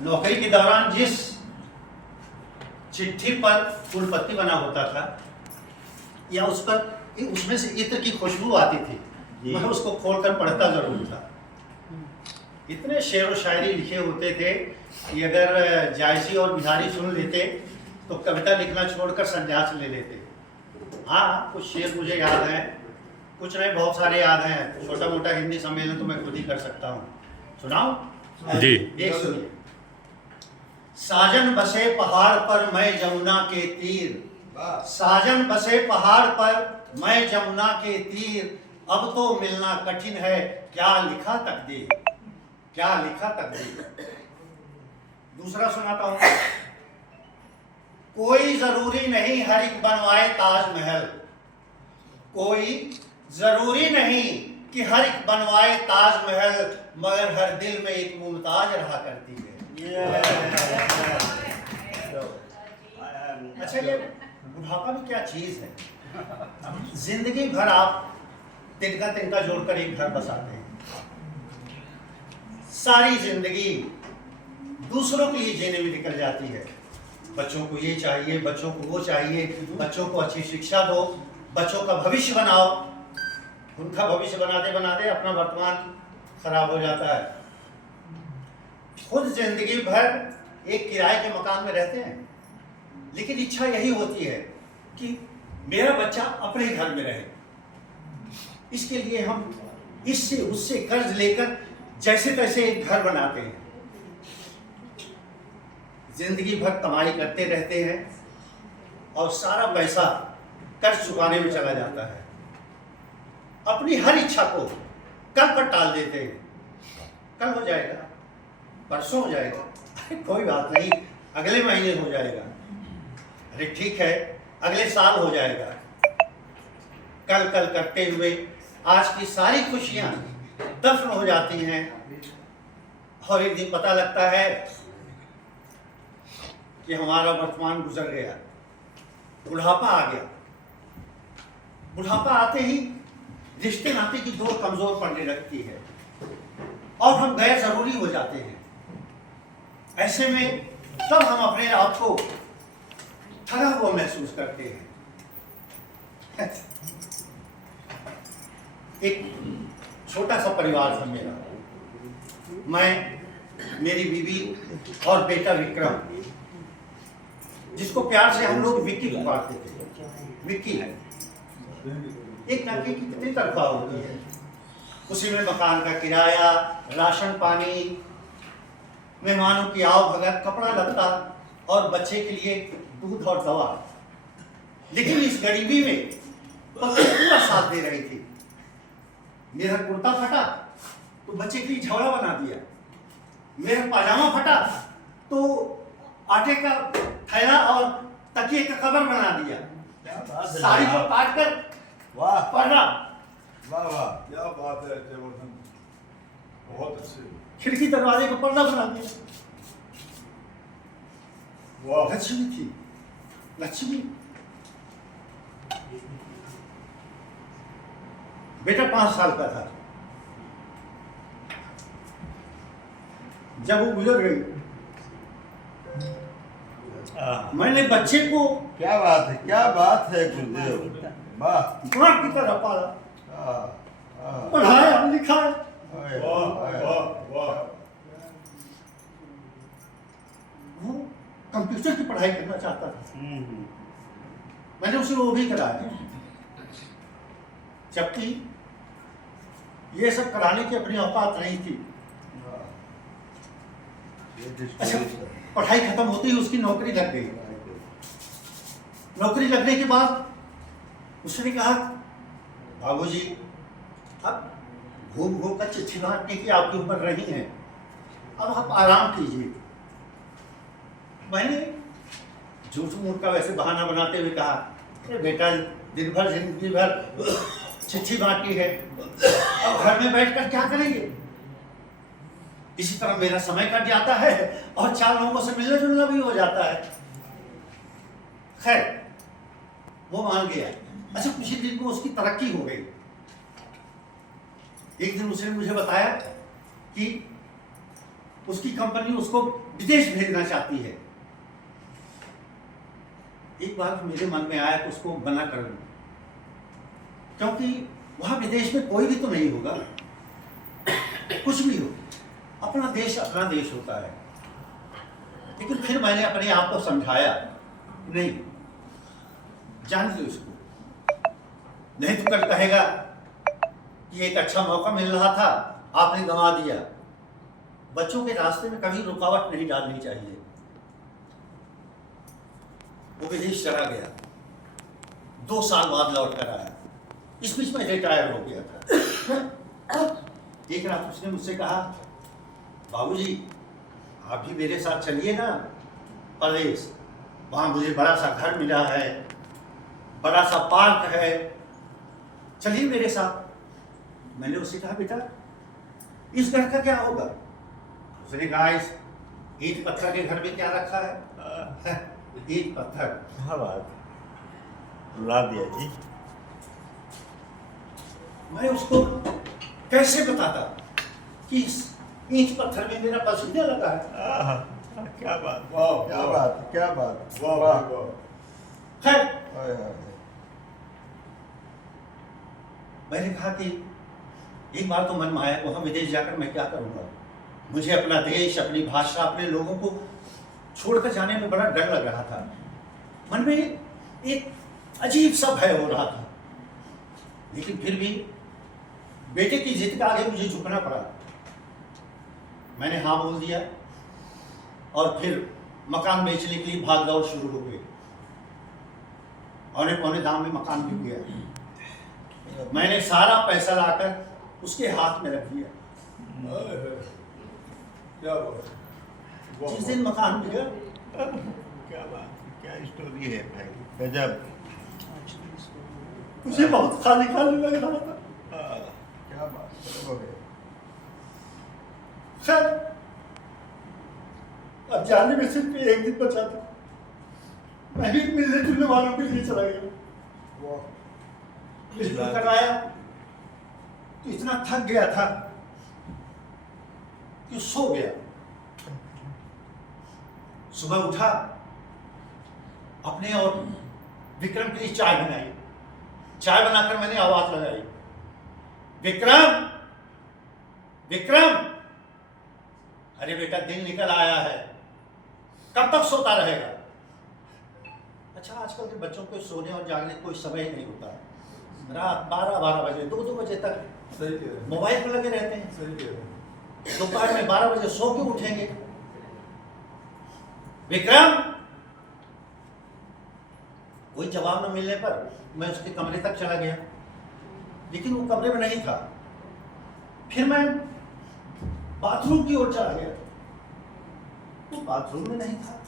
नौकरी के दौरान जिस चिट्ठी पर फूलपत्ती बना होता था या उस पर उसमें से इत्र की खुशबू आती थी, मैं उसको खोलकर पढ़ता जरूर था। इतने शेर व शायरी लिखे होते थे कि अगर जायसी और बिहारी सुन लेते तो कविता लिखना छोड़कर संन्यास ले लेते। हाँ, कुछ शेर मुझे याद हैं, कुछ नहीं, बहुत सारे याद हैं। छोटा मोटा हिंदी सम्मेलन तो मैं खुद ही कर सकता हूँ। सुनाऊं जी। एक सुनिए। साजन बसे पहाड़ पर मैं जमुना के तीर, साजन बसे पहाड़ पर मैं जमुना के तीर, अब तो मिलना कठिन है, क्या लिखा तकदीर, क्या लिखा तकदीर। दूसरा सुनाता हूं। कोई जरूरी नहीं हर एक बनवाए ताजमहल, कोई जरूरी नहीं कि हर एक बनवाए ताजमहल, मगर हर दिल में एक मुमताज रहा करती है। अच्छा, ये बुढ़ापा भी क्या चीज है। जिंदगी भर आप तिनका तिनका जोड़कर एक घर बसाते हैं, सारी जिंदगी दूसरों के लिए जीने में निकल जाती है। बच्चों को ये चाहिए, बच्चों को वो चाहिए, बच्चों को अच्छी शिक्षा दो, बच्चों का भविष्य बनाओ। उनका भविष्य बनाते बनाते अपना वर्तमान खराब हो जाता है। खुद जिंदगी भर एक किराए के मकान में रहते हैं, लेकिन इच्छा यही होती है कि मेरा बच्चा अपने घर में रहे। इसके लिए हम इससे उससे कर्ज लेकर जैसे तैसे एक घर बनाते हैं। जिंदगी भर कमाई करते रहते हैं और सारा पैसा कर्ज चुकाने में चला जाता है। अपनी हर इच्छा को कल पर टाल देते हैं। कल हो जाएगा, परसों हो जाएगा, कोई बात नहीं, अगले महीने हो जाएगा, अरे ठीक है, अगले साल हो जाएगा। कल कल करते हुए आज की सारी खुशियां दफन हो जाती हैं और एक दिन पता लगता है कि हमारा वर्तमान गुजर गया, बुढ़ापा आ गया। बुढ़ापा आते ही रिश्ते नाते की डोर कमजोर पड़ने लगती है और हम गैर जरूरी हो जाते हैं। ऐसे में तब हम अपने आप को थका हुआ महसूस करते हैं। एक छोटा सा परिवार था मेरा, मैं, मेरी बीवी और बेटा विक्रम, जिसको प्यार से हम लोग विक्की पुकारते थे। विक्की एक लड़के की कितनी तनख्वाह होती है, उसी में मकान का किराया, राशन पानी, मेहमानों की आओ भगत, कपड़ा लत्ता और बच्चे के लिए दूध और दवा। लेकिन इस गरीबी में पत्नी पूरा साथ दे रही थी। मेरा कुर्ता फटा तो बच्चे के लिए झोला बना दिया, मेरा पाजामा फटा तो आटे का थैला और तकिए का कवर बना दिया, साड़ी को काट कर पढ़ना। वाह वाह, क्या बात है जयवर्धन, बहुत अच्छे। खिड़की दरवाजे का पर्दा बना दिया। वाह, लक्ष्मी थी, लक्ष्मी। बेटा 5 साल का था जब वो गुजर गई। मैंने बच्चे को क्या बात है, क्या बात है गुरुदेव, वाह। मां की तरह पाला, वाह पढ़ाया लिखाया। वाह वाह। वो कंप्यूटर की पढ़ाई करना चाहता था, मैंने उसे वो भी कराया, जबकि ये सब कराने की अपनी औकात नहीं थी। अच्छा, पढ़ाई खत्म होती ही उसकी नौकरी लग गई। नौकरी लगने के बाद उसने कहा, बाबूजी, अब घूम घूम कर चिट्ठी बांटने की आपके ऊपर रही है, अब आप आराम कीजिए। मैंने झूठ मूठ का वैसे बहाना बनाते हुए कहा, अरे बेटा, दिन भर जिंदगी भर चिट्ठी बांटी है, अब घर में बैठकर क्या करेंगे। इसी तरह मेरा समय कट जाता है और 4 लोगों से मिलना जुलना भी हो जाता है। खैर, वो मान गया। अच्छा, कुछ ही दिन में उसकी तरक्की हो गई। एक दिन उसने मुझे बताया कि उसकी कंपनी उसको विदेश भेजना चाहती है। एक बार मेरे मन में आया कि उसको मना कर दूं, क्योंकि वहां विदेश में कोई भी तो नहीं होगा, कुछ भी हो, अपना देश होता है। लेकिन फिर मैंने अपने आप को समझाया, नहीं, जान दो इसको, नहीं तो कल कहेगा कि एक अच्छा मौका मिल रहा था, आपने गंवा दिया। बच्चों के रास्ते में कभी रुकावट नहीं डालनी चाहिए। वो विदेश चला गया, 2 साल बाद लौट कर आया, इस बीच में रिटायर हो गया था। एक रात उसने मुझसे कहा, बाबूजी आप भी मेरे साथ चलिए ना प्रदेश, वहां मुझे बड़ा सा घर मिला है, बड़ा सा पार्क है, चलिए मेरे साथ। मैंने उससे कहा, बेटा इस घर का क्या होगा? उसने कहा, इस ईंट पत्थर के घर में क्या रखा है? ईंट पत्थर। क्या बात, रुला दिया जी। मैं उसको कैसे बताता कि इस ईंट पत्थर में मेरा पसीना लगा है? क्या बात, वाह, क्या वाह। बात, क्या बात, वाह वाह। वाह। खैर, हाय, हाय। मैंने कहा कि एक बार तो मन में आया, वहां विदेश जाकर मैं क्या करूंगा? मुझे अपना देश, अपनी भाषा, अपने लोगों को छोड़कर जाने में बड़ा डर लग रहा था। मन में एक अजीब सा भय हो रहा था। लेकिन फिर भी बेटे की जिद के आगे मुझे झुकना पड़ा। मैंने हाँ बोल दिया और फिर मकान बेचने के लिए भाग दौड़ शुरू हो गई। औने पौने दाम में मकान बिक गया। मैंने सारा पैसा लाकर उसके हाथ में रख दिया। क्या बात, वाह, जिस दिन मकान बिका, क्या बात, क्या स्टोरी है भाई, गजब। मुझे बहुत खाली खाली लग रहा था। क्या बात, गजब हो गया। खैर, अब जाने में सिर्फ एक दिन बचा था। मैं भी मिलने जुलने वालों के लिए चला गया। वाह। बिल्कुल कराया तो इतना थक गया था कि सो गया। सुबह उठा, अपने और विक्रम के लिए चाय बनाई। चाय बनाकर मैंने आवाज लगाई, विक्रम, विक्रम। अरे बेटा, दिन निकल आया है, कब तक सोता रहेगा? अच्छा, आजकल के बच्चों को सोने और जागने का कोई समय ही नहीं होता। रात 12 बजे, 2 बजे तक सही कह रहे हैं, मोबाइल पर लगे रहते हैं। सही कह रहे हैं। दोपहर में 12 बजे सो के उठेंगे। विक्रम। कोई जवाब न मिलने पर मैं उसके कमरे तक चला गया, लेकिन वो कमरे में नहीं था। फिर मैं बाथरूम की ओर चला गया, वो बाथरूम में नहीं था।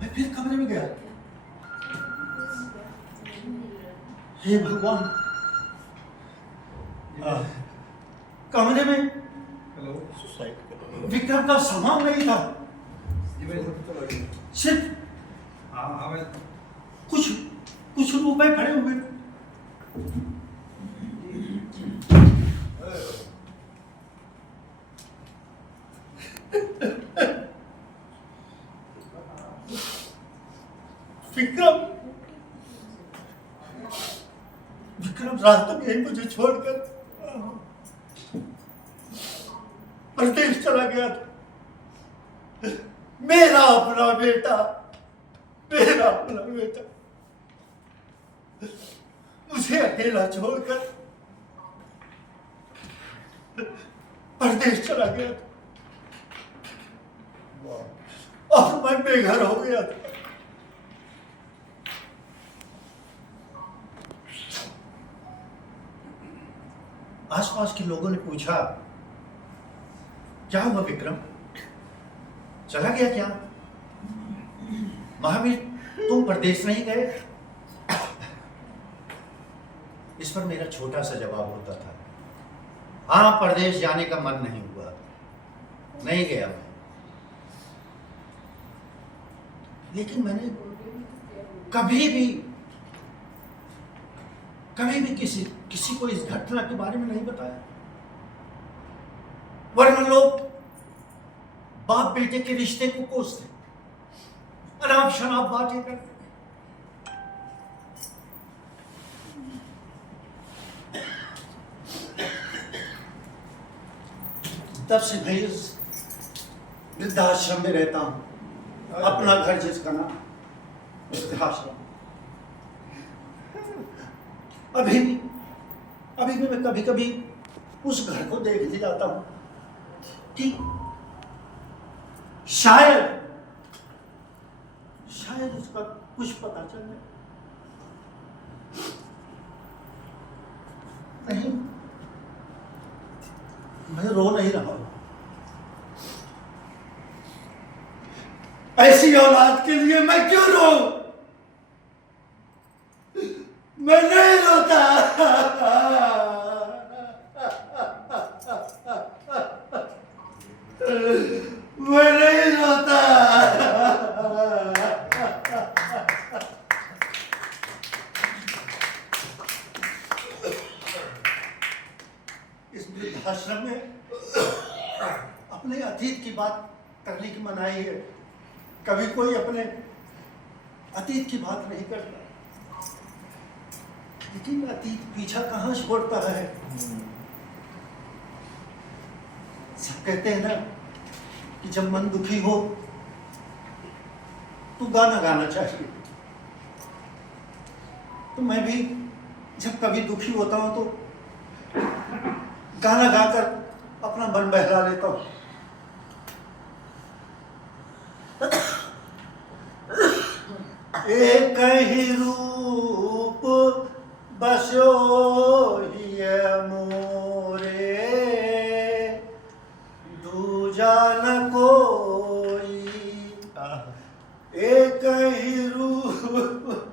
मैं फिर कमरे में गया। हे भगवान, कमरे में हेलो, सुसाइड करो। विक्रम का सामान नहीं था। जी भाई, तो लगे। सिर्फ हाँ हाँ भाई। कुछ रुपए पड़े हुए थे। विक्रम रात में मुझे छोड़कर प्रदेश चला गया था। मेरा अपना बेटा, मेरा अपना बेटा मुझे अकेला छोड़कर प्रदेश चला गया था। और मैं बेघर हो गया था। आसपास के लोगों ने पूछा, क्या हुआ विक्रम, चला गया क्या? महावीर, तुम प्रदेश नहीं गए? इस पर मेरा छोटा सा जवाब होता था, हाँ, प्रदेश जाने का मन नहीं हुआ, नहीं गया मैं। लेकिन मैंने कभी भी किसी को इस घटना के बारे में नहीं बताया। वरना लोग बाप बेटे के रिश्ते को कोसते, अनाप शनाप बातें करते। तब से मैं इस वृद्धाश्रम में रहता हूं, अपना घर जिसका नाम वृद्धाश्रम। अभी भी मैं कभी कभी उस घर को देखने जाता हूं कि शायद उसका कुछ पता चल जाए। नहीं, मैं रो नहीं रहा हूं। ऐसी औलाद के लिए मैं क्यों रो? मैं नहीं रोता। मैं नहीं रोता। इस वृद्धाश्रम में अपने अतीत की बात करने की मनाही है। कभी कोई अपने अतीत की बात नहीं करता, लेकिन अतीत पीछा कहाँ छोड़ता है। सब कहते हैं ना कि जब मन दुखी हो तो गाना गाना चाहिए। तो मैं भी जब कभी दुखी होता हूं तो गाना गाकर अपना मन बहला लेता हूं। एक ही रूप बसो हिय मोरे, दूजा न कोई। एक ही रूप